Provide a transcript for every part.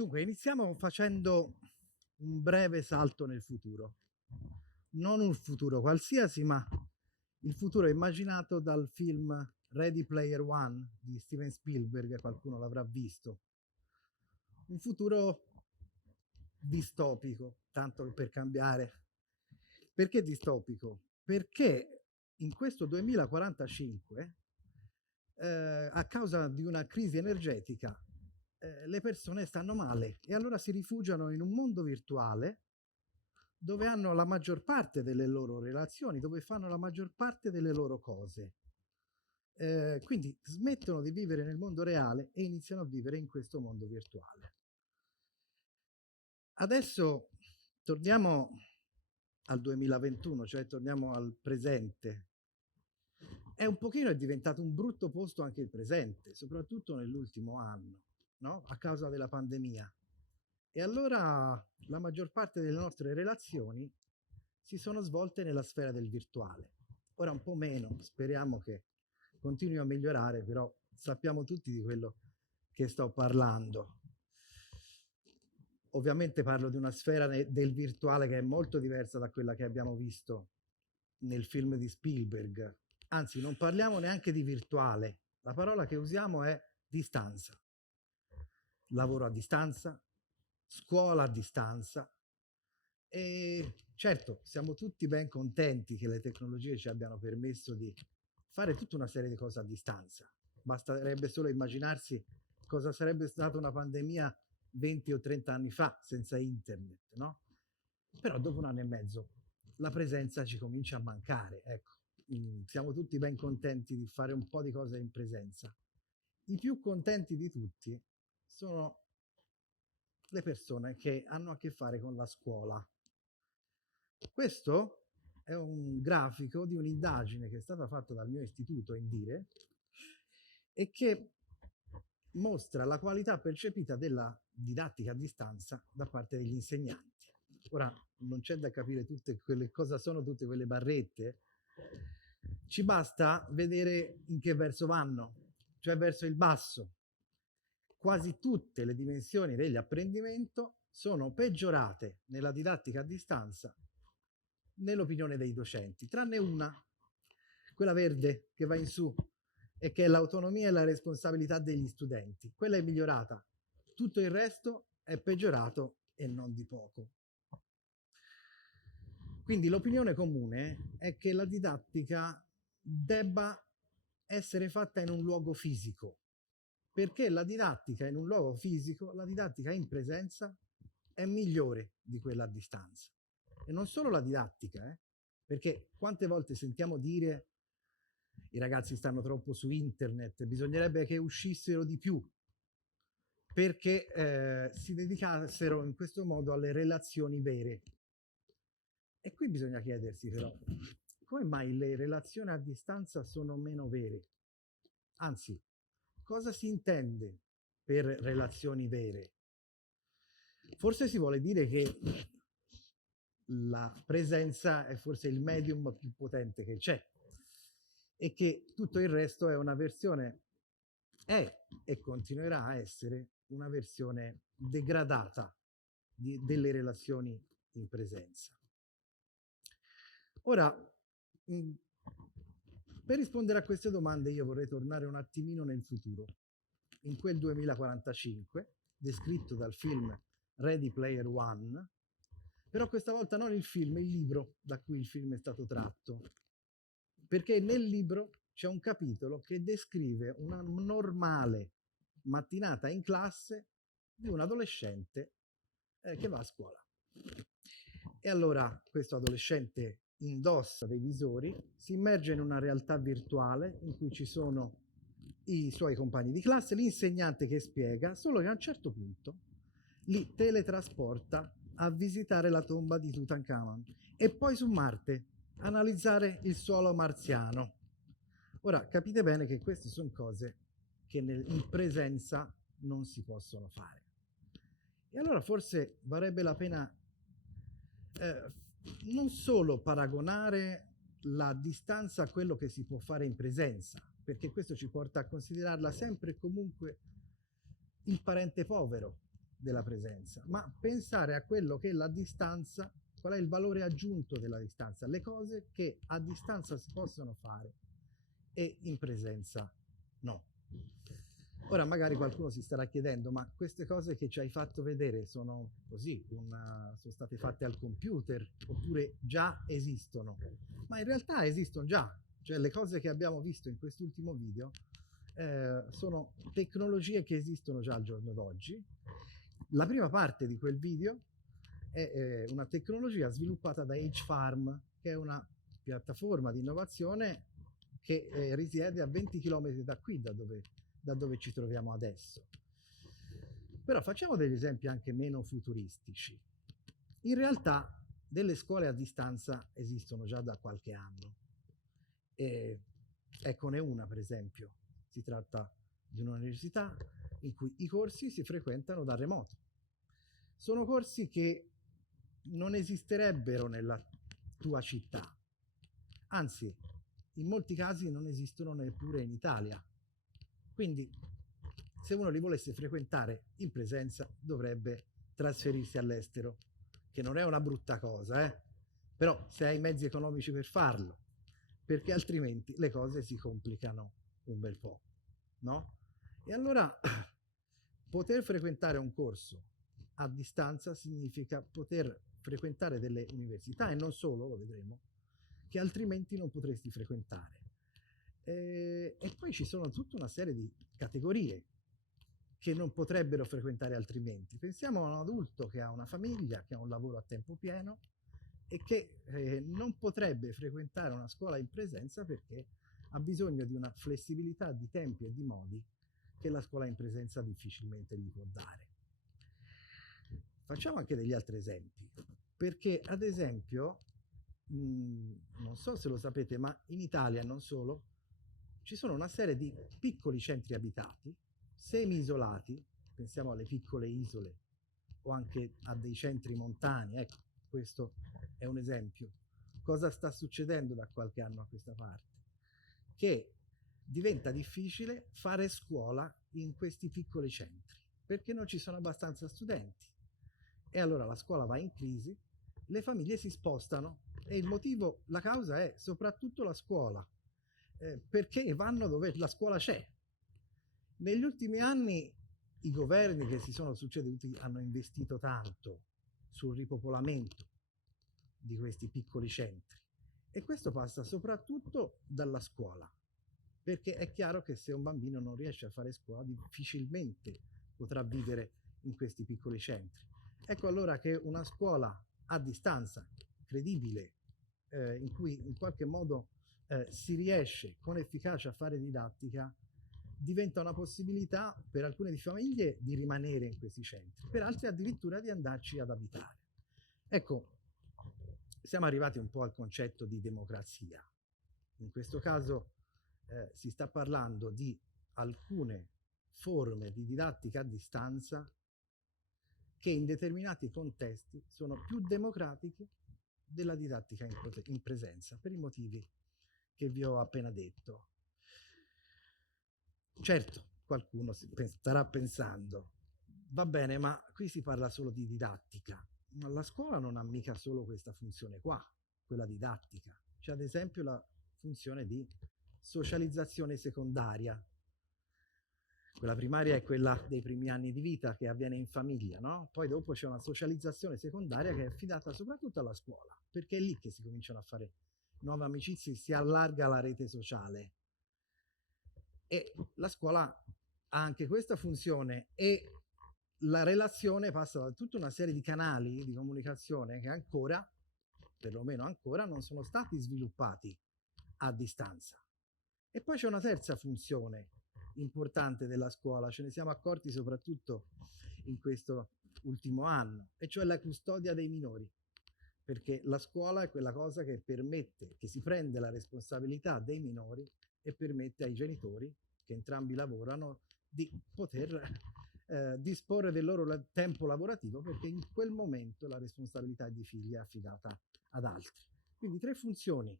Dunque, iniziamo facendo un breve salto nel futuro. Non un futuro qualsiasi, ma il futuro immaginato dal film Ready Player One di Steven Spielberg, qualcuno l'avrà visto. Un futuro distopico, tanto per cambiare. Perché distopico? Perché in questo 2045, a causa di una crisi energetica, le persone stanno male e allora si rifugiano in un mondo virtuale dove hanno la maggior parte delle loro relazioni, dove fanno la maggior parte delle loro cose. Quindi smettono di vivere nel mondo reale e iniziano a vivere in questo mondo virtuale. Adesso torniamo al 2021, cioè torniamo al presente. È diventato un brutto posto anche il presente, soprattutto nell'ultimo anno, no? A causa della pandemia. E allora la maggior parte delle nostre relazioni si sono svolte nella sfera del virtuale. Ora un po' meno, speriamo che continui a migliorare, però sappiamo tutti di quello che sto parlando. Ovviamente parlo di una sfera del virtuale che è molto diversa da quella che abbiamo visto nel film di Spielberg. Anzi, non parliamo neanche di virtuale. La parola che usiamo è distanza. Lavoro a distanza, scuola a distanza. E certo, siamo tutti ben contenti che le tecnologie ci abbiano permesso di fare tutta una serie di cose a distanza. Basterebbe solo immaginarsi cosa sarebbe stata una pandemia 20 o 30 anni fa senza internet, no? Però dopo un anno e mezzo la presenza ci comincia a mancare, ecco. Siamo tutti ben contenti di fare un po' di cose in presenza. I più contenti di tutti sono le persone che hanno a che fare con la scuola. Questo è un grafico di un'indagine che è stata fatta dal mio istituto Indire e che mostra la qualità percepita della didattica a distanza da parte degli insegnanti. Ora non c'è da capire cosa sono tutte quelle barrette, ci basta vedere in che verso vanno, cioè verso il basso. Quasi tutte le dimensioni degli apprendimento sono peggiorate nella didattica a distanza nell'opinione dei docenti, tranne una, quella verde che va in su e che è l'autonomia e la responsabilità degli studenti. Quella è migliorata, tutto il resto è peggiorato e non di poco. Quindi l'opinione comune è che la didattica debba essere fatta in un luogo fisico, perché la didattica in un luogo fisico, la didattica in presenza, è migliore di quella a distanza. E non solo la didattica, perché quante volte sentiamo dire i ragazzi stanno troppo su internet, bisognerebbe che uscissero di più, perché si dedicassero in questo modo alle relazioni vere. E qui bisogna chiedersi però, come mai le relazioni a distanza sono meno vere? Anzi, cosa si intende per relazioni vere? Forse si vuole dire che la presenza è forse il medium più potente che c'è e che tutto il resto è una versione, è e continuerà a essere una versione degradata delle relazioni in presenza. Ora, per rispondere a queste domande io vorrei tornare un attimino nel futuro, in quel 2045, descritto dal film Ready Player One, però questa volta non il film, il libro da cui il film è stato tratto, perché nel libro c'è un capitolo che descrive una normale mattinata in classe di un adolescente che va a scuola. E allora questo adolescente indossa dei visori, si immerge in una realtà virtuale in cui ci sono i suoi compagni di classe, l'insegnante che spiega, solo che a un certo punto li teletrasporta a visitare la tomba di Tutankhamon e poi su Marte analizzare il suolo marziano. Ora capite bene che queste sono cose che in presenza non si possono fare. E allora forse varrebbe la pena non solo paragonare la distanza a quello che si può fare in presenza, perché questo ci porta a considerarla sempre e comunque il parente povero, della presenza, ma pensare a quello che è la distanza, qual è il valore aggiunto della distanza, le cose che a distanza si possono fare e in presenza no. Ora magari qualcuno si starà chiedendo, ma queste cose che ci hai fatto vedere sono così, sono state fatte al computer oppure già esistono? Ma in realtà esistono già, cioè le cose che abbiamo visto in quest'ultimo video sono tecnologie che esistono già al giorno d'oggi. La prima parte di quel video è una tecnologia sviluppata da H-Farm, che è una piattaforma di innovazione che risiede a 20 km da qui, da dove ci troviamo adesso. Però facciamo degli esempi anche meno futuristici. In realtà delle scuole a distanza esistono già da qualche anno. Eccone una, per esempio. Si tratta di un'università in cui i corsi si frequentano da remoto. Sono corsi che non esisterebbero nella tua città, anzi, in molti casi non esistono neppure in Italia. Quindi, se uno li volesse frequentare in presenza, dovrebbe trasferirsi all'estero, che non è una brutta cosa, però se hai i mezzi economici per farlo, perché altrimenti le cose si complicano un bel po', no? E allora poter frequentare un corso a distanza significa poter frequentare delle università, e non solo, lo vedremo, che altrimenti non potresti frequentare. E poi ci sono tutta una serie di categorie che non potrebbero frequentare altrimenti. Pensiamo a un adulto che ha una famiglia, che ha un lavoro a tempo pieno e che non potrebbe frequentare una scuola in presenza perché ha bisogno di una flessibilità di tempi e di modi che la scuola in presenza difficilmente gli può dare. Facciamo anche degli altri esempi, perché ad esempio, non so se lo sapete, ma in Italia non solo, ci sono una serie di piccoli centri abitati, semi-isolati, pensiamo alle piccole isole o anche a dei centri montani, ecco, questo è un esempio. Cosa sta succedendo da qualche anno a questa parte? Che diventa difficile fare scuola in questi piccoli centri, perché non ci sono abbastanza studenti. E allora la scuola va in crisi, le famiglie si spostano e il motivo, la causa è soprattutto la scuola, perché vanno dove la scuola c'è. Negli ultimi anni i governi che si sono succeduti hanno investito tanto sul ripopolamento di questi piccoli centri e questo passa soprattutto dalla scuola, perché è chiaro che se un bambino non riesce a fare scuola difficilmente potrà vivere in questi piccoli centri. Ecco allora che una scuola a distanza credibile, in cui in qualche modo si riesce con efficacia a fare didattica, diventa una possibilità per alcune famiglie di rimanere in questi centri, per altre addirittura di andarci ad abitare. Ecco, siamo arrivati un po' al concetto di democrazia. In questo caso si sta parlando di alcune forme di didattica a distanza che in determinati contesti sono più democratiche della didattica in presenza, per i motivi che vi ho appena detto. Certo, qualcuno starà pensando, va bene, ma qui si parla solo di didattica, ma la scuola non ha mica solo questa funzione qua, quella didattica. C'è ad esempio la funzione di socializzazione secondaria. Quella primaria è quella dei primi anni di vita che avviene in famiglia, no? Poi dopo c'è una socializzazione secondaria che è affidata soprattutto alla scuola, perché è lì che si cominciano a fare nuove amicizie, si allarga la rete sociale. E la scuola ha anche questa funzione e la relazione passa da tutta una serie di canali di comunicazione che ancora, perlomeno ancora, non sono stati sviluppati a distanza. E poi c'è una terza funzione importante della scuola, ce ne siamo accorti soprattutto in questo ultimo anno, e cioè la custodia dei minori, perché la scuola è quella cosa che permette, che si prende la responsabilità dei minori e permette ai genitori, che entrambi lavorano, di poter disporre del loro tempo lavorativo, perché in quel momento la responsabilità di figli è affidata ad altri. Quindi 3 funzioni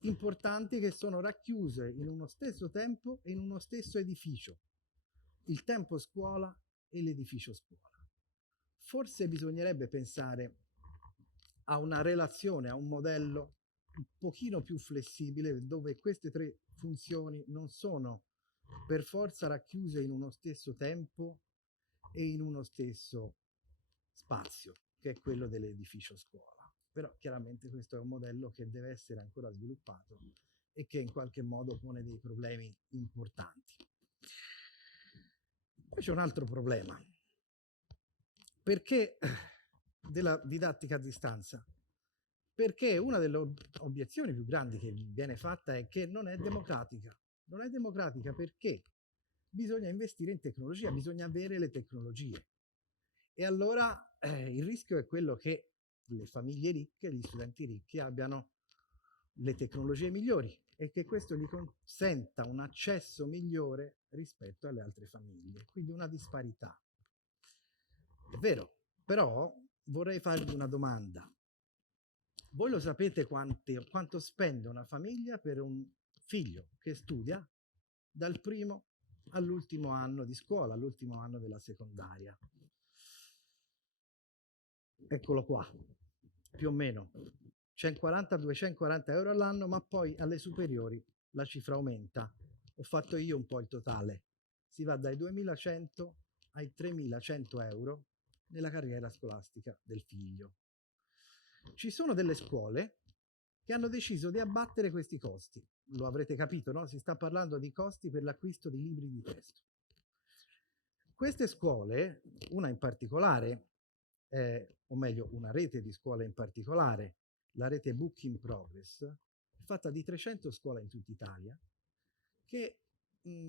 importanti che sono racchiuse in uno stesso tempo e in uno stesso edificio: il tempo scuola e l'edificio scuola. forse bisognerebbe pensare a una relazione, a un modello un pochino più flessibile, dove queste tre funzioni non sono per forza racchiuse in uno stesso tempo e in uno stesso spazio, che è quello dell'edificio scuola. Però chiaramente questo è un modello che deve essere ancora sviluppato e che in qualche modo pone dei problemi importanti. Poi c'è un altro problema. Perché della didattica a distanza? Perché una delle obiezioni più grandi che viene fatta è che non è democratica. Non è democratica perché bisogna investire in tecnologia, bisogna avere le tecnologie. E allora il rischio è quello che le famiglie ricche, gli studenti ricchi abbiano le tecnologie migliori e che questo gli consenta un accesso migliore rispetto alle altre famiglie, quindi una disparità. È vero, però vorrei farvi una domanda. Voi lo sapete quanto spende una famiglia per un figlio che studia dal primo all'ultimo anno di scuola, all'ultimo anno della secondaria? Eccolo qua, più o meno 140-240 euro all'anno, ma poi alle superiori la cifra aumenta. Ho fatto io un po' il totale. Si va dai 2100 ai 3100 euro nella carriera scolastica del figlio. Ci sono delle scuole che hanno deciso di abbattere questi costi. Lo avrete capito, no? Si sta parlando di costi per l'acquisto di libri di testo. Queste scuole, una in particolare, o meglio una rete di scuole in particolare, la rete Book in Progress, è fatta di 300 scuole in tutta Italia, che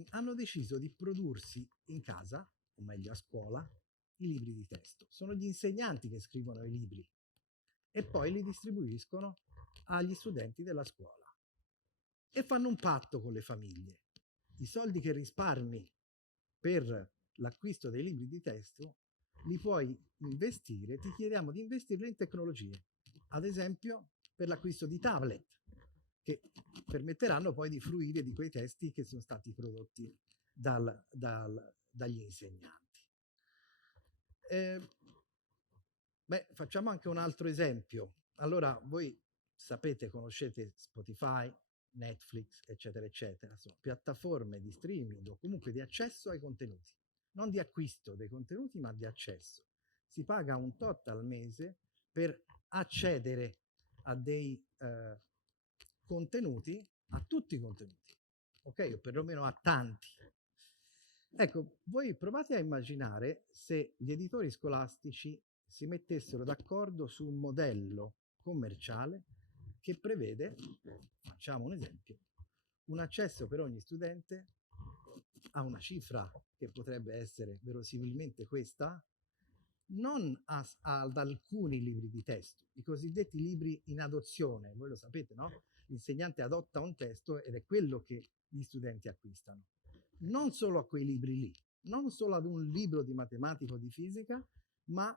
hanno deciso di prodursi in casa, o meglio a scuola, i libri di testo. Sono gli insegnanti che scrivono i libri e poi li distribuiscono agli studenti della scuola. E fanno un patto con le famiglie. I soldi che risparmi per l'acquisto dei libri di testo li puoi investire, ti chiediamo di investirli in tecnologie, ad esempio per l'acquisto di tablet, che permetteranno poi di fruire di quei testi che sono stati prodotti dagli insegnanti. Facciamo anche un altro esempio. Allora, voi sapete, conoscete Spotify, Netflix, eccetera, eccetera. Sono piattaforme di streaming o comunque di accesso ai contenuti. Non di acquisto dei contenuti, ma di accesso. Si paga un tot al mese per accedere a dei contenuti, a tutti i contenuti, ok? O perlomeno a tanti. Ecco, voi provate a immaginare se gli editori scolastici si mettessero d'accordo su un modello commerciale che prevede, facciamo un esempio, un accesso per ogni studente a una cifra che potrebbe essere verosimilmente questa, non ad alcuni libri di testo, i cosiddetti libri in adozione. Voi lo sapete, no? L'insegnante adotta un testo ed è quello che gli studenti acquistano. Non solo a quei libri lì, non solo ad un libro di matematica o di fisica, ma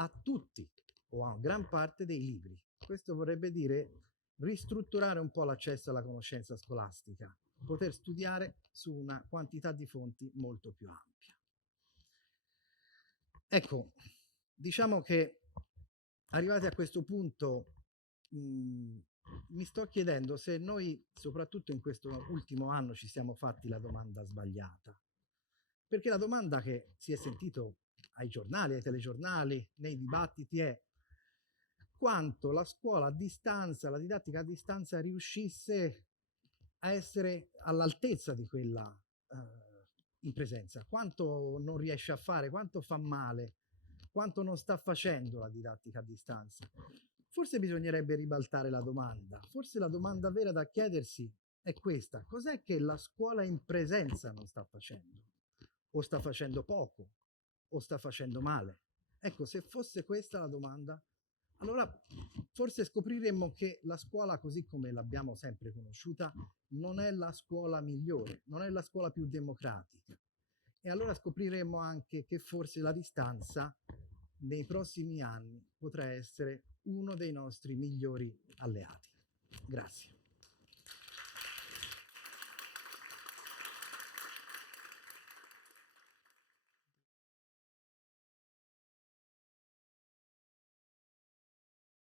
a tutti o a gran parte dei libri. Questo vorrebbe dire ristrutturare un po' l'accesso alla conoscenza scolastica, poter studiare su una quantità di fonti molto più ampia. Ecco, diciamo che arrivati a questo punto mi sto chiedendo se noi, soprattutto in questo ultimo anno, ci siamo fatti la domanda sbagliata. Perché la domanda che si è sentito ai giornali, ai telegiornali, nei dibattiti è quanto la scuola a distanza, la didattica a distanza riuscisse a essere all'altezza di quella in presenza, quanto non riesce a fare, quanto fa male, quanto non sta facendo la didattica a distanza. Forse bisognerebbe ribaltare la domanda. Forse la domanda vera da chiedersi è questa: cos'è che la scuola in presenza non sta facendo? O sta facendo poco? O sta facendo male? Ecco, se fosse questa la domanda, allora forse scopriremmo che la scuola così come l'abbiamo sempre conosciuta non è la scuola migliore, non è la scuola più democratica. E allora scopriremmo anche che forse la distanza nei prossimi anni potrà essere uno dei nostri migliori alleati. Grazie.